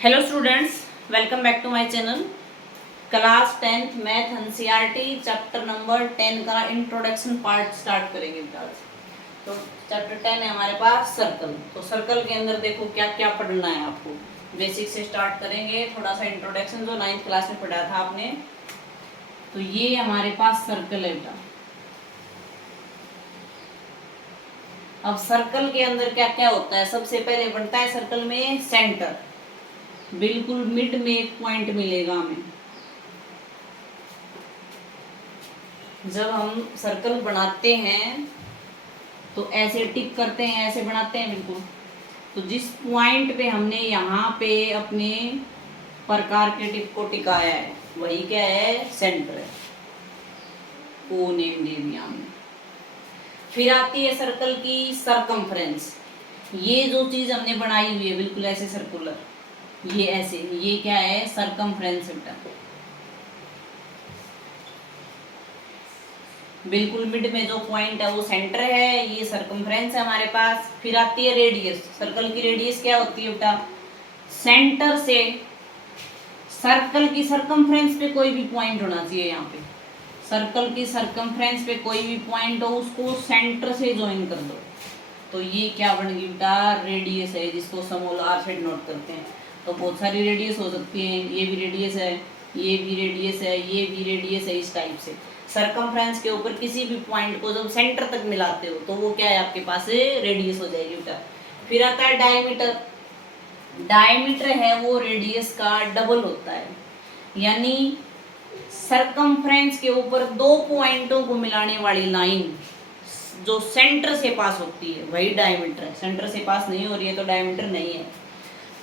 Hello students, welcome back to my channel. Class 10th math NCERT chapter number 10 का introduction part start करेंगे आज। तो chapter 10 है हमारे पास सर्कल। तो सर्कल के अंदर देखो क्या क्या पढ़ना है आपको। बेसिक से स्टार्ट करेंगे, थोड़ा सा इंट्रोडक्शन जो 9th क्लास में पढ़ा था आपने। तो ये हमारे पास सर्कल है बेटा। अब सर्कल के अंदर क्या क्या होता है, सबसे पहले बनता है सर्कल में सेंटर। बिल्कुल मिड में एक पॉइंट मिलेगा हमें। जब हम सर्कल बनाते हैं तो ऐसे टिक करते हैं, ऐसे बनाते हैं बिल्कुल। तो जिस पॉइंट पे हमने यहाँ पे अपने प्रकार के टिप को टिकाया है वही क्या है, सेंटर है। ओ नेम दे दिया हमने। फिर आती है सर्कल की सरकमफ्रेंस। ये जो चीज हमने बनाई हुई है बिल्कुल ऐसे सर्कुलर, ये ऐसे, ये क्या है, सरकमफ्रेंस बेटा। बिल्कुल मिड में जो पॉइंट है वो सेंटर है, ये सरकमफ्रेंस है हमारे पास। फिर आती है रेडियस। सर्कल की रेडियस क्या होती है बेटा, सेंटर से सर्कल की सरकमफ्रेंस पे कोई भी पॉइंट होना चाहिए। यहाँ पे सर्कल की सरकमफ्रेंस पे कोई भी पॉइंट हो उसको सेंटर से ज्वाइन कर दो, तो ये क्या बन गई बेटा, रेडियस है, जिसको स्मॉल आर से नोट करते हैं। तो बहुत सारी रेडियस हो सकती है, ये भी रेडियस है, ये भी रेडियस है, ये भी रेडियस है। इस टाइप से सरकमफ्रेंस के ऊपर किसी भी पॉइंट को जब सेंटर तक मिलाते हो तो वो क्या है, आपके पास रेडियस हो जाएगी बेटा। फिर आता है डायमीटर। डायमीटर है वो रेडियस का डबल होता है, यानी सरकमफ्रेंस के ऊपर दो पॉइंटों को मिलाने वाली लाइन जो सेंटर से पास होती है वही डायमीटर है। सेंटर से पास नहीं हो रही है तो डायमीटर नहीं है।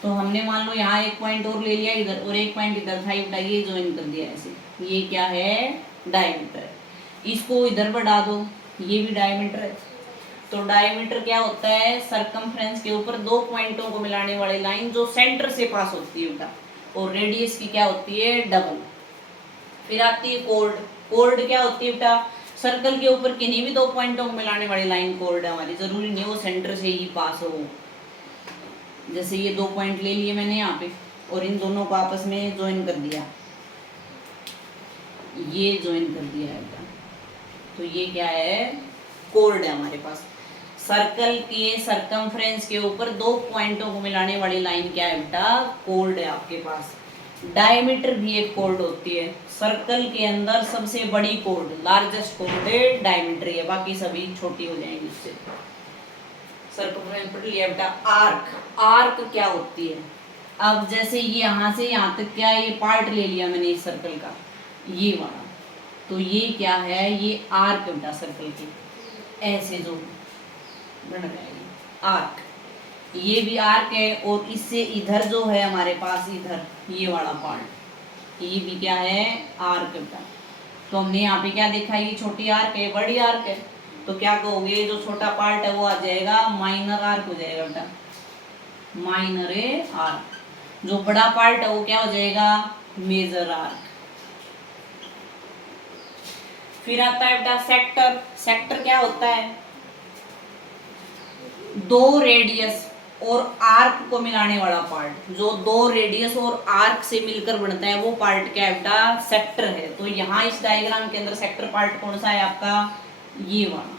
तो हमने मान लो यहाँ एक पॉइंट और ले लिया इधर और एक पॉइंट इधर था, ये ज्वाइन कर दिया ऐसे, ये क्या है, डायमीटर। इसको इधर बढ़ा दो, ये भी डायमीटर है। तो डायमीटर क्या होता है, सरकमफ्रेंस के ऊपर दो पॉइंटों को मिलाने वाली लाइन जो सेंटर से पास होती है बेटा। और रेडियस की क्या होती है, डबल। फिर आती है कोर्ड। कोर्ड क्या होती है बेटा, सर्कल के ऊपर किन्हीं भी दो पॉइंटों को मिलाने वाली लाइन कोर्ड है हमारी। जरूरी नहीं वो सेंटर से ही पास हो। जैसे ये दो पॉइंट ले लिए मैंने यहाँ पे और इन दोनों को आपस में ज्वाइन कर दिया, ये ज्वाइन कर दिया है बेटा, तो ये क्या है, कोर्ड है हमारे पास। सर्कल के सरकमफ्रेंस के ऊपर दो पॉइंटों को मिलाने वाली लाइन क्या है बेटा, कोर्ड है आपके पास। डायमीटर भी एक कोर्ड होती है। सर्कल के अंदर सबसे बड़ी कोर्ड, लार्जेस्ट कोर्ड है डायमीटर है, बाकी सभी छोटी हो जाएंगी उससे। सरकमफ्रेंस पढ़ लिया बेटा। आर्क। आर्क क्या होती है, अब जैसे ये यहाँ से यहाँ तक क्या, ये पार्ट ले लिया मैंने इस सर्कल का, ये वाला, तो ये क्या है, ये आर्क बेटा सर्कल की, ऐसे जो बन रहा है आर्क, ये भी आर्क है। और इससे इधर जो है हमारे पास, इधर ये वाला पार्ट, ये भी क्या है, आर्क बेटा। तो हमने यहाँ पे क्या देखा, ये छोटी आर्क है, बड़ी आर्क है, तो क्या कहोगे, जो छोटा पार्ट है वो आ जाएगा माइनर आर्क हो जाएगा बेटा, माइनर आर्क। जो बड़ा पार्ट है वो क्या हो जाएगा, मेजर आर्क। फिर आता है बेटा सेक्टर। सेक्टर क्या होता है, दो रेडियस और आर्क को मिलाने वाला पार्ट। जो दो रेडियस और आर्क से मिलकर बनता है वो पार्ट क्या है बेटा, सेक्टर है। तो यहाँ इस डायग्राम के अंदर सेक्टर पार्ट कौन सा है आपका, ये वाला।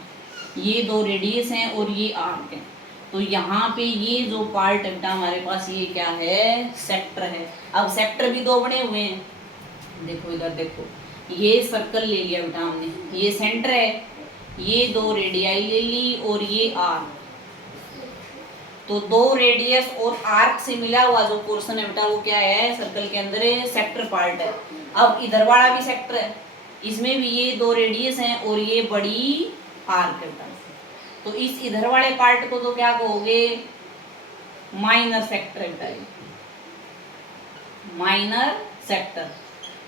ये दो रेडियस हैं और ये आर्क है, तो यहाँ पे ये जो पार्ट है बेटा हमारे पास, ये क्या है, सेक्टर है। अब सेक्टर भी दो बने हुए हैं, देखो इधर देखो, ये सर्कल ले लिया बेटा हमने, ये सेंटर है, ये दो रेडियाई ले ली और ये आर्क। तो दो रेडियस और आर्क से मिला हुआ जो पोर्शन है बेटा वो क्या है, सर्कल के अंदर सेक्टर पार्ट है। अब इधर वाला भी सेक्टर है, इसमें भी ये दो रेडियस हैं और ये बड़ी आर्क है बेटा। तो इस इधर वाले पार्ट को तो क्या कहोगे, माइनर सेक्टर है बेटा, माइनर सेक्टर।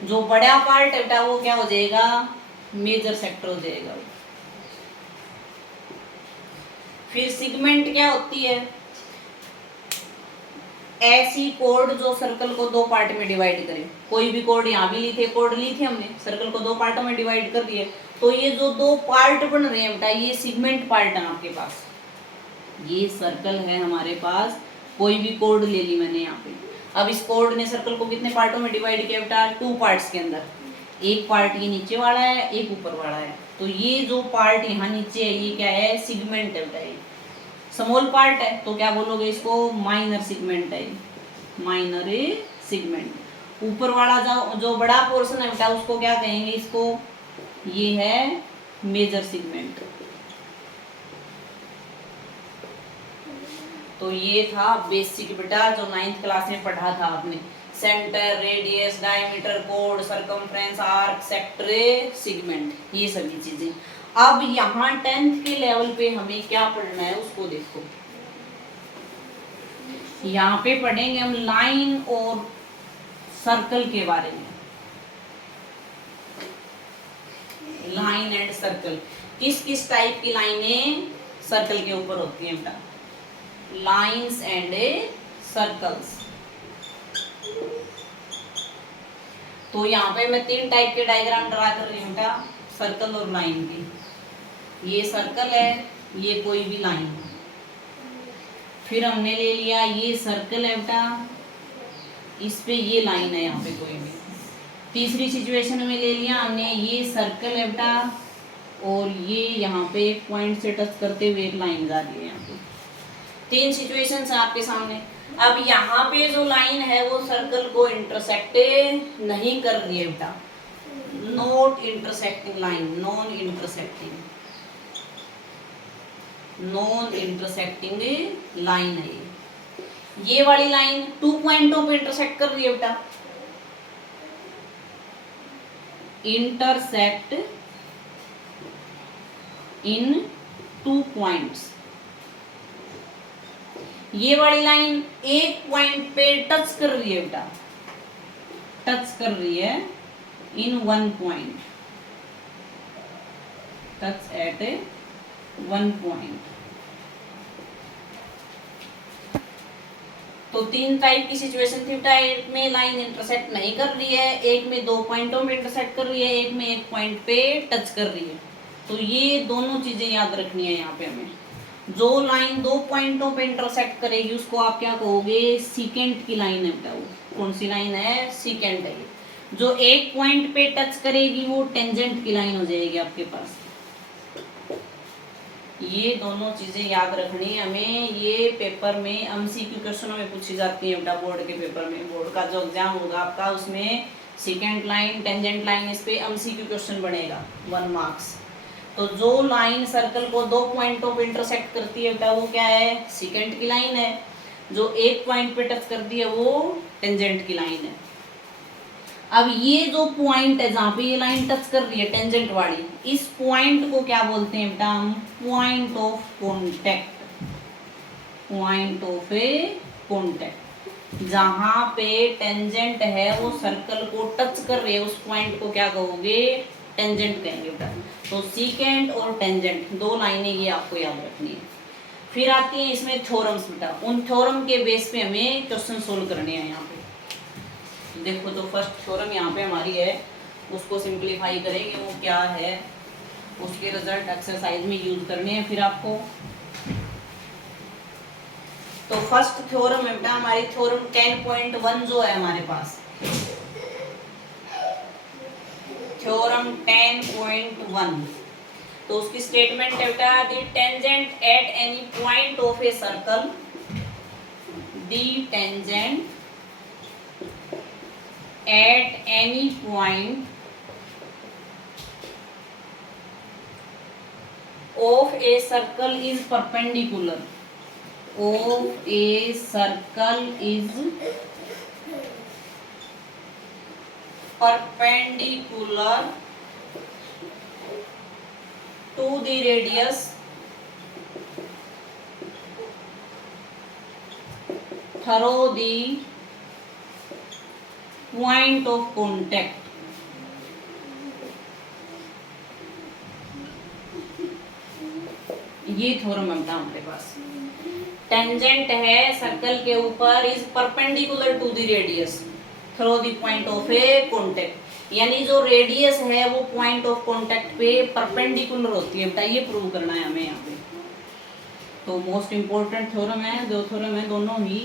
जो बड़ा पार्ट है बेटा वो क्या हो जाएगा, मेजर सेक्टर हो जाएगा। फिर सिगमेंट क्या होती है, ऐसी कोड जो सर्कल को दो पार्ट में डिवाइड करे। कोई भी कोड, यहाँ भी ली थी, कोड ली थी हमने, सर्कल को दो पार्टों में डिवाइड कर दिए, तो ये जो दो पार्ट बन रहे हैं बेटा, ये सिगमेंट पार्ट है आपके पास। ये सर्कल है हमारे पास, कोई भी कोड ले ली मैंने यहाँ पे, अब इस कोड ने सर्कल को कितने पार्टों में डिवाइड किया बेटा, 2 पार्ट्स के अंदर। एक पार्ट ये नीचे वाला है, एक ऊपर वाला है। तो ये जो पार्ट यहाँ नीचे है ये क्या है, सेगमेंट है बेटा। ये स्मॉल पार्ट है तो क्या बोलोगे इसको, माइनर सेगमेंट है, माइनर सेगमेंट। ऊपर वाला जो बड़ा पोर्शन है बेटा उसको क्या कहेंगे, इसको ये है मेजर सेगमेंट। तो ये था बेसिक बेटा जो 9th क्लास में पढ़ा था आपने, centre, radius, diameter, code, circumference, arc, sector, segment, ये सभी चीजें। अब यहाँ 10th के लेवल पे हमें क्या पढ़ना है उसको देखो। यहाँ पे पढ़ेंगे हम लाइन और सर्कल के बारे में, लाइन एंड सर्कल। किस किस टाइप की लाइनें सर्कल के ऊपर होती हैं बेटा, लाइन्स एंड सर्कल्स। तो यहाँ पे मैं 3 टाइप के डायग्राम ड्रा कर रही हूँ बेटा, सर्कल और लाइन की। ये सर्कल है, ये कोई भी लाइन है। फिर हमने ले लिया ये सर्कल है बेटा, इस पे ये लाइन है यहाँ पे कोई भी। तीसरी सिचुएशन में ले लिया हमने ये सर्कल है बेटा, और ये यहाँ पे एक पॉइंट से टच करते हुए एक लाइन जा रही है यहाँ पे। 3 सिचुएशन है आपके सामने। अब यहाँ पे जो लाइन है वो सर्कल को इंटरसेक्ट नहीं कर रही है बेटा, not intersecting line, non intersecting, non intersecting line है ये वाली लाइन 2 पॉइंटों पे इंटरसेक्ट कर रही है बेटा, इंटरसेक्ट इन 2 पॉइंट्स। ये वाली लाइन एक पॉइंट पे टच कर रही है बेटा, टच कर रही है इन 1 पॉइंट, टच एट 1 पॉइंट। तो 3 टाइप की सिचुएशन थी बेटा, एक में लाइन इंटरसेक्ट नहीं कर रही है, एक में 2 पॉइंटों में इंटरसेक्ट कर रही है, एक में 1 पॉइंट पे टच कर रही है। तो ये दोनों चीजें याद रखनी है यहाँ पे हमें। जो लाइन 2 पॉइंटों पे इंटरसेक्ट करेगी उसको आप क्या कहोगे, सीकेंट की लाइन है बेटा। वो कौन सी लाइन है, सीकेंट है। जो 1 पॉइंट पे टच करेगी वो टेंजेंट की लाइन हो जाएगी आपके पास। ये दोनों चीजें याद रखनी है हमें। ये पेपर में एमसीक्यू क्वेश्चनों में पूछी जाती है बेटा, बोर्ड के पेपर में। बोर्ड का जो एग्जाम होगा आपका उसमें सीकेंट लाइन, टेंजेंट लाइन, इस पे एमसीक्यू क्वेश्चन बनेगा 1 मार्क्स। तो जो लाइन सर्कल को 2 पॉइंटों पे इंटरसेक्ट करती है बेटा वो क्या है, सीकेंट की लाइन है। जो 1 पॉइंट पे टच करती है वो टेंजेंट की लाइन है। अब ये जो पॉइंट है जहाँ पे ये लाइन टच कर रही है टेंजेंट वाली, इस पॉइंट को क्या बोलते हैं बेटा हम, point of contact, point of a contact. जहाँ पे टेंजेंट है वो सर्कल को टच कर रही है, उस पॉइंट को क्या कहोगे, टेंजेंट कहेंगे बेटा। तो सीकेंट और टेंजेंट 2 लाइनें ये आपको याद रखनी है। फिर आती है इसमें थ्योरम्स बेटा, उन थ्योरम के बेस पे हमें क्वेश्चन सोल्व करने हैं यहाँ पे। देखो जो फर्स्ट थ्योरम यहाँ पे हमारी है उसको सिंप्लीफाई करेंगे, वो क्या है, उसके रिजल्ट एक्सरसाइज में यूज करने हैं फिर आपको। तो फर्स्ट थ्योरम है बेटा हमारी, थ्योरम 10.1 जो है हमारे पास, थ्योरम 10.1। तो उसकी स्टेटमेंट है बेटा, the tangent at any point of a circle, the tangent at any point of a circle is perpendicular, of a circle is perpendicular to the radius through the point of contact. ये theorem है हमारे पास, tangent है circle के ऊपर, is perpendicular to the radius through the point of a contact. यानी जो radius है वो पॉइंट ऑफ कॉन्टेक्ट पे परपेंडिकुलर होती है बेटा, ये प्रूव करना है हमें यहाँ पे। तो मोस्ट इंपोर्टेंट थ्योरम है, 2 थ्योरम है, दोनों ही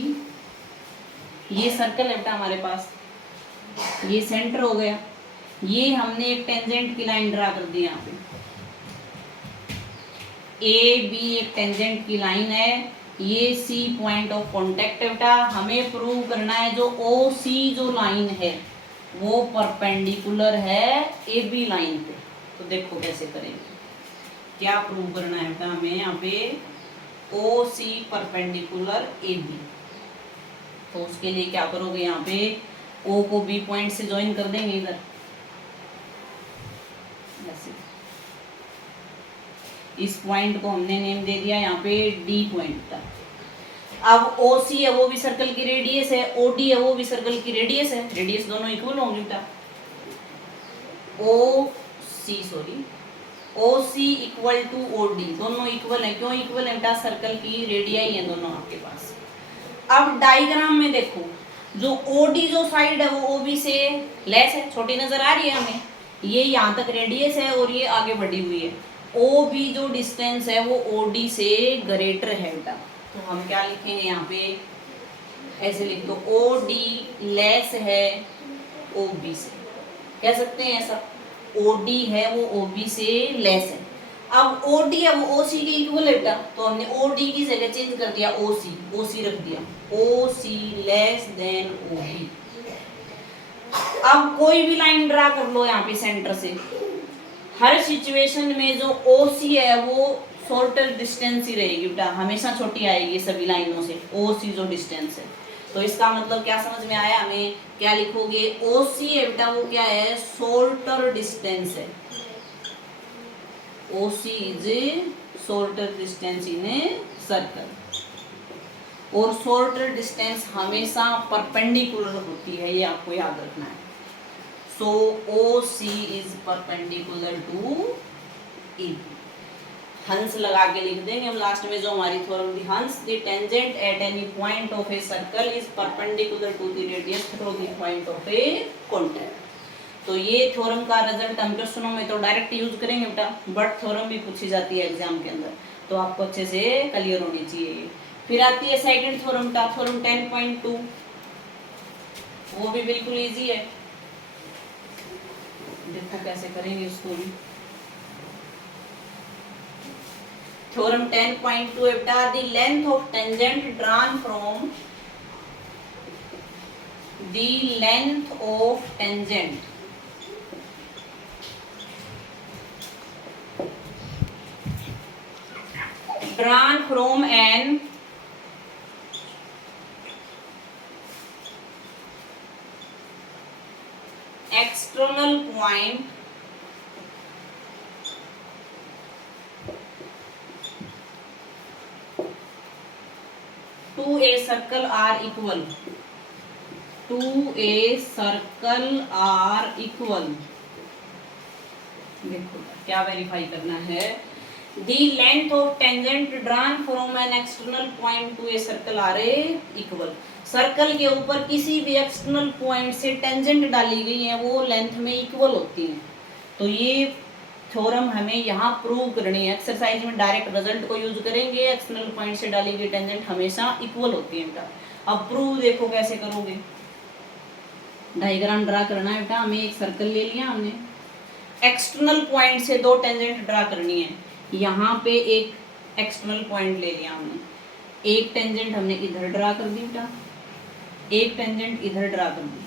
ये सर्कल है बेटा हमारे पास, ये सेंटर हो गया, ये हमने एक टेंजेंट की लाइन ड्रा कर दी यहाँ पे, ए बी एक टेंजेंट की लाइन है, ये सी पॉइंट ऑफ कांटेक्ट है बेटा। हमें प्रूव करना है जो ओ सी जो लाइन है वो परपेंडिकुलर है ए बी लाइन पे। तो देखो कैसे करेंगे, क्या प्रूव करना है बेटा हमें यहाँ पे, ओ सी परपेंडिकुलर ए बी। तो उसके लिए क्या करोगे, यहाँ पे ओ को बी पॉइंट से ज्वाइन कर देंगे इधर ऐसे। इस पॉइंट को हमने नेम दे दिया यहाँ पे डी पॉइंट का। अब ओ सी है वो भी सर्कल की रेडियस है, ओ डी है वो भी सर्कल की रेडियस है, रेडियस दोनों इक्वल होंगे बेटा। ओ सी इक्वल टू ओ डी, दोनों इक्वल है। क्यों इक्वल है बेटा, सर्कल की रेडियाई है दोनों आपके पास। अब डायग्राम में देखो, जो ओ डी जो साइड है वो ओ बी से लेस है, छोटी नजर आ रही है हमें, ये यहाँ तक रेडियस है और ये आगे बढ़ी हुई है। ओ बी जो डिस्टेंस है वो ओ डी से ग्रेटर है बेटा। तो हम क्या लिखेंगे यहाँ पे, ऐसे लिख दो, ओ डी लेस है ओ बी से, कह सकते हैं ऐसा, ओ डी है वो ओ बी से लेस है। अब ओ डी है वो ओ सी के इक्वल है बेटा, तो हमने ओ डी की जगह चेंज कर दिया ओ सी रख दिया, ओ सी लेस देन ओ बी। अब कोई भी लाइन ड्रा कर लो यहाँ पे सेंटर से, हर सिचुएशन में जो ओ सी है वो शॉर्टर डिस्टेंस ही रहेगी बेटा, हमेशा छोटी आएगी सभी लाइनों से, ओ सी जो डिस्टेंस है। तो इसका मतलब क्या समझ में आया हमें, क्या लिखोगे, ओ सी है बेटा वो क्या है, शॉर्टर डिस्टेंस है, O C is shorter distance in a circle. और शॉर्टर डिस्टेंस हमेशा परपेंडिकुलर होती है, ये आपको याद रखना है। So O C is perpendicular to E. हंस लगा के लिख देंगे हम लास्ट में जो हमारी थ्योरम थी, hence the tangent at any point of a circle is perpendicular to the radius through the point of a contact. तो ये थ्योरम का रिजल्ट हम क्वेश्चनों में तो डायरेक्ट यूज करेंगे बेटा, बट थ्योरम भी पूछी जाती है एग्जाम के अंदर, तो आपको अच्छे से क्लियर होनी चाहिए। फिर आती है सेकंड थ्योरम का, थ्योरम 10.2, वो भी बिल्कुल इजी है, देखो कैसे करेंगे उसको भी। Theorem 10.2 बेटा, the length of tangent drawn from the length of tangent drawn from an external point to a circle are equal, to a circle are equal। देखो क्या वेरीफाई करना है, the length of tangent drawn from an external point to a circle are equal। Circle के ऊपर किसी भी external point से tangent डाली गई है वो लेंथ में इक्वल होती है। तो ये थ्योरम हमें यहाँ प्रूव करनी है, एक्सरसाइज में डायरेक्ट रिजल्ट को यूज करेंगे, एक्सटर्नल पॉइंट से डाली गई टेंजेंट हमेशा इक्वल होती है बेटा। अब प्रूव देखो कैसे करोगे, डायग्राम ड्रा करना है बेटा, हमें एक सर्कल ले लिया हमने, एक्सटर्नल पॉइंट से दो टेंजेंट ड्रा करनी है। यहाँ पे एक एक्सटर्नल पॉइंट ले लिया हमने, एक टेंजेंट हमने इधर ड्रा कर दी बेटा, एक टेंजेंट इधर ड्रा कर दी,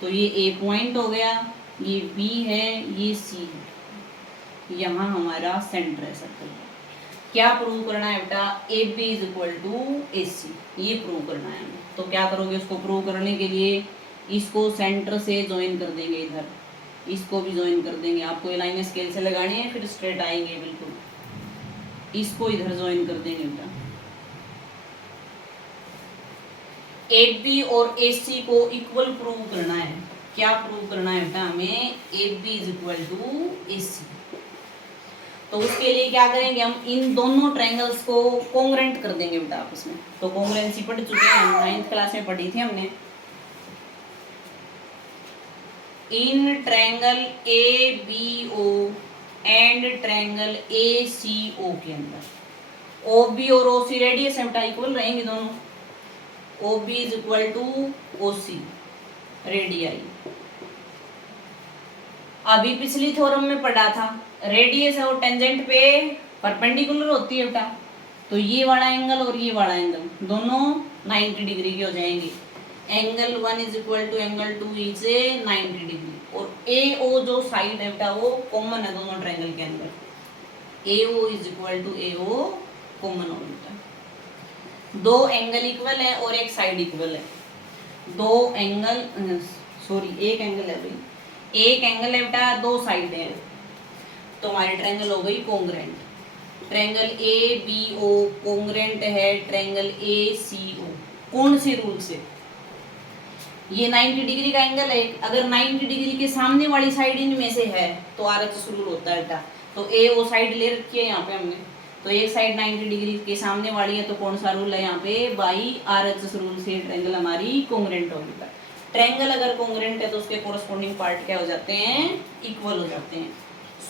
तो ये ए पॉइंट हो गया, ये बी है, ये सी है, यहाँ हमारा सेंटर है सर्कल। क्या प्रूव करना है बेटा, A B is equal to A C, ये प्रूव करना है हमें। तो क्या करोगे, उसको प्रूव करने के लिए इसको सेंटर से ज्वाइन कर देंगे, इधर इसको भी ज्वाइन कर देंगे। आपको ये लाइनें स्केल से लगानी है, फिर स्ट्रेट आएंगे बिल्कुल, इसको इधर ज्वाइन कर देंगे बेटा। ए बी और ए सी को इक्वल प्रूव करना है। क्या प्रूव करना है बेटा हमें, A B is equal to A C. तो उसके लिए क्या करेंगे, हम इन दोनों ट्रायंगल्स को कॉन्ग्रुएंट कर देंगे बेटा आपस में। तो कॉन्ग्रुएंसी पढ़ चुके हैं हम, 9th क्लास में पढ़ी थी हमने। In triangle A B O and triangle A C O के अंदर ओ बी और ओ सी रेडियस है बेटा, इक्वल रहेंगे दोनों। O B is equal to O C radii. अभी पिछली थ्योरम में पढ़ा था रेडियस है वो टेंजेंट पे परपेंडिकुलर होती है बेटा, तो ये वाला एंगल और ये वाला एंगल दोनों 90 डिग्री के हो जाएंगे। Angle 1 is equal to angle 2 is 90 degree, और ए ओ जो साइड है बेटा वो कॉमन है दोनों ट्रायंगल के अंदर। A O is equal to A O common हो बेटा। दो एंगल इक्वल है और एक साइड इक्वल है। दो एंगल एक एंगल है भाई, एक एंगल है बेटा, दो साइड है, तो हमारी ट्रायंगल हो गई कोंग्रेंट। ट्रायंगल ए बी ओ कोंग्रेंट है ट्रायंगल ए सी ओ। कौन से रूल से? ये 90 डिग्री का एंगल है, अगर 90 डिग्री के सामने वाली साइड इनमें से है तो आरएचएस रूल होता है बेटा। तो ए ओ साइड ले रखी है यहाँ पे हमने, तो एक साइड 90 डिग्री के सामने वाली है, तो कौन सा रूल है यहाँ पे? बाई आरएचएस रूल से ट्रायंगल हमारी कोंग्रेंट होगी। ट्रायंगल अगर कोंग्रेंट है तो उसके कोरस्पॉन्डिंग पार्ट क्या हो जाते हैं? इक्वल हो जाते हैं।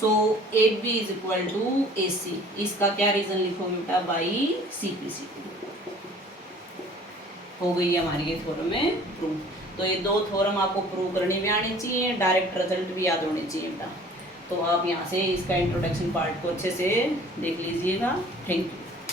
So A B is equal to A C. इसका क्या रीजन लिखोगे बेटा? By C P C. हो गई हमारी ये थ्योरम में प्रूव। तो ये दो थ्योरम आपको प्रूव करनी भी आनी चाहिए, डायरेक्ट रिजल्ट भी याद होने चाहिए बेटा। तो आप यहाँ से इसका इंट्रोडक्शन पार्ट को अच्छे से देख लीजिएगा। Thank you.